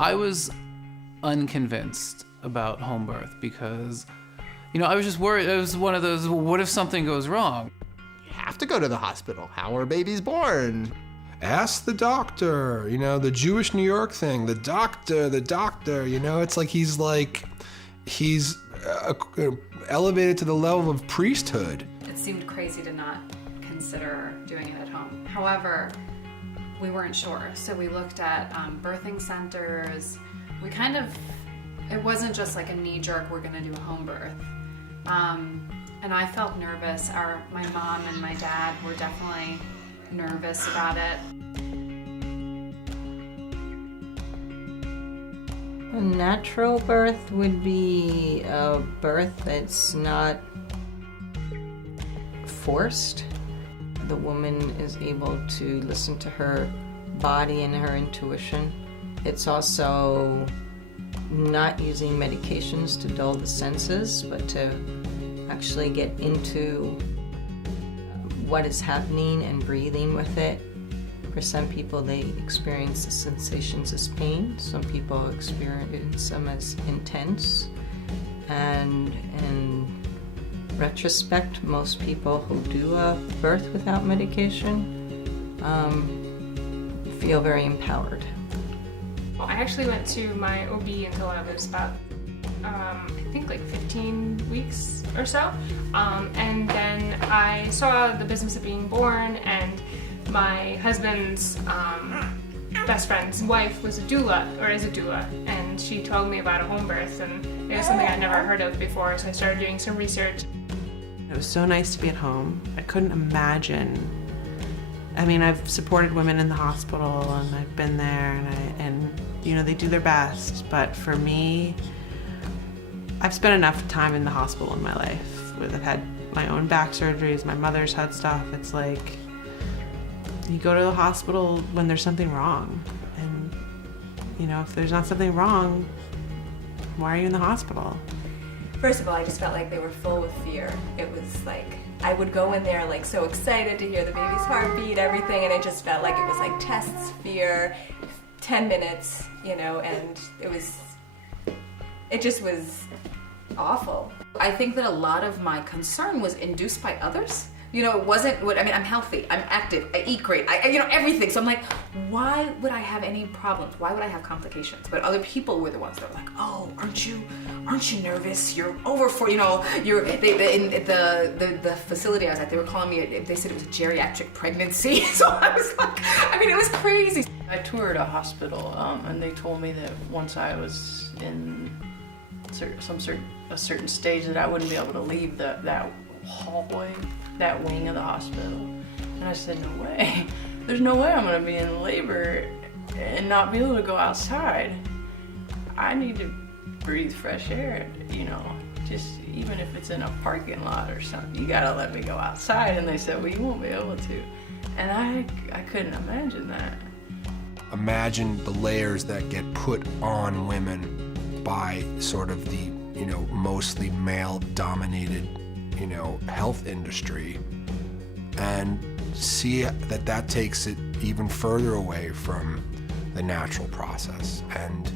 I was unconvinced about home birth because, I was just worried. It was one of those, what if something goes wrong? You have to go to the hospital. How are babies born? Ask the doctor, the Jewish New York thing, the doctor, it's like he's elevated to the level of priesthood. It seemed crazy to not consider doing it at home. However, we weren't sure, so we looked at birthing centers. It wasn't just like a knee-jerk, we're gonna do a home birth. And I felt nervous. My mom and my dad were definitely nervous about it. A natural birth would be a birth that's not forced. The woman is able to listen to her body and her intuition. It's also not using medications to dull the senses, but to actually get into what is happening and breathing with it. For some people, they experience the sensations as pain. Some people experience them as intense. And in retrospect, most people who do a birth without medication feel very empowered. I actually went to my OB until I was about, I think like 15 weeks or so. And then I saw the business of being born, and my husband's best friend's wife was a doula, or is a doula, and she told me about a home birth, and it was something I'd never heard of before, so I started doing some research. It was so nice to be at home. I couldn't imagine. I've supported women in the hospital, and I've been there, and they do their best, but for me, I've spent enough time in the hospital in my life. I've had my own back surgeries, my mother's had stuff. It's like, you go to the hospital when there's something wrong. And, if there's not something wrong, why are you in the hospital? First of all, I just felt like they were full with fear. It was like, I would go in there like so excited to hear the baby's heartbeat, everything, and it just felt like it was like tests, fear, 10 minutes, and it just was awful. I think that a lot of my concern was induced by others. It wasn't what, I'm healthy, I'm active, I eat great, everything. So I'm like, why would I have any problems? Why would I have complications? But other people were the ones that were like, oh, aren't you nervous? You're over in the facility I was at, they were calling me, they said it was a geriatric pregnancy. So I was like, it was crazy. I toured a hospital, and they told me that once I was in a certain stage that I wouldn't be able to leave that hallway, that wing of the hospital. And I said, no way. There's no way I'm gonna be in labor and not be able to go outside. I need to breathe fresh air, just even if it's in a parking lot or something. You gotta let me go outside. And they said, well, you won't be able to. And I couldn't imagine that. Imagine the layers that get put on women by sort of the, mostly male-dominated, health industry, and see that takes it even further away from the natural process. And,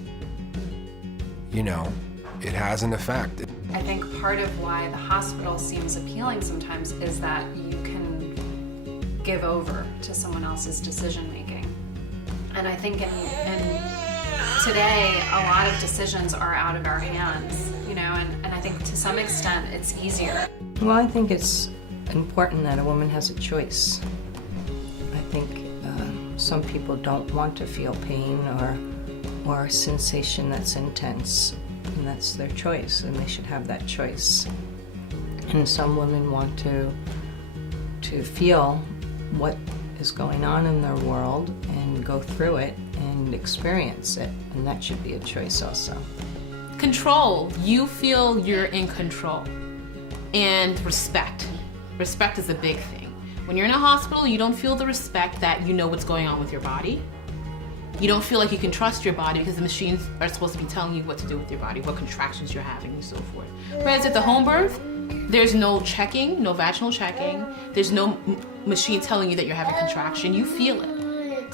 it has an effect. I think part of why the hospital seems appealing sometimes is that you can give over to someone else's decision making. And I think in today, a lot of decisions are out of our hands, and I think to some extent it's easier. Well, I think it's important that a woman has a choice. I think some people don't want to feel pain or a sensation that's intense, and that's their choice, and they should have that choice. And some women want to feel what is going on in their world and go through it and experience it, and that should be a choice also. Control. You feel you're in control. And respect. Respect is a big thing. When you're in a hospital, you don't feel the respect that you know what's going on with your body. You don't feel like you can trust your body because the machines are supposed to be telling you what to do with your body, what contractions you're having, and so forth. Whereas at the home birth, there's no checking, no vaginal checking. There's no machine telling you that you're having contraction. You feel it.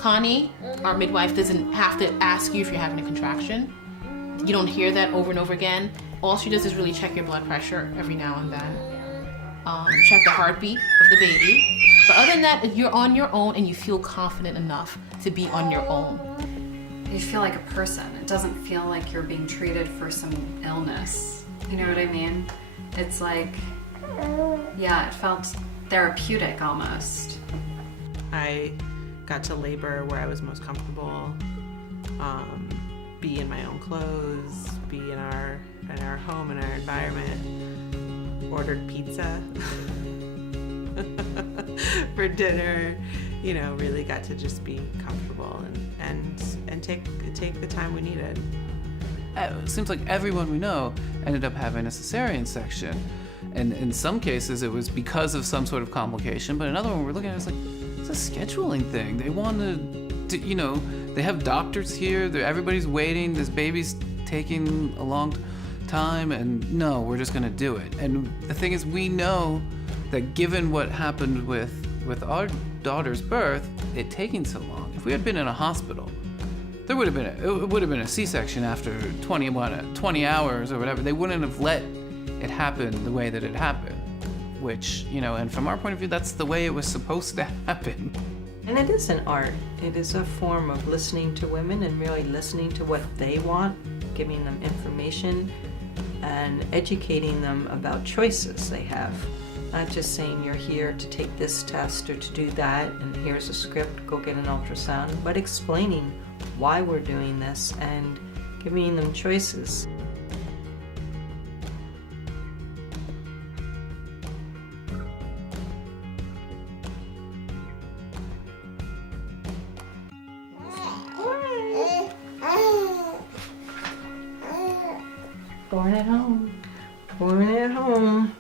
Connie, our midwife, doesn't have to ask you if you're having a contraction. You don't hear that over and over again. All she does is really check your blood pressure every now and then. Check the heartbeat of the baby. But other than that, you're on your own and you feel confident enough to be on your own. You feel like a person. It doesn't feel like you're being treated for some illness. You know what I mean? It's like, yeah, it felt therapeutic almost. I got to labor where I was most comfortable, be in my own clothes, be in our home, in our environment. Ordered pizza for dinner, you know, really got to just be comfortable and take the time we needed. It seems like everyone we know ended up having a cesarean section. And in some cases it was because of some sort of complication, but another one we're looking at is like, it's a scheduling thing. They want to, you know, they have doctors here, everybody's waiting, this baby's taking a long time, and no, we're just gonna do it. And the thing is, we know that given what happened with our daughter's birth, it taking so long, if we had been in a hospital, it would have been a C-section after 20 hours or whatever. They wouldn't have let it happen the way that it happened, which, you know, and from our point of view, that's the way it was supposed to happen. And it is an art. It is a form of listening to women and really listening to what they want, giving them information, and educating them about choices they have. Not just saying you're here to take this test or to do that, and here's a script, go get an ultrasound, but explaining why we're doing this and giving them choices. Born at home. Born at home.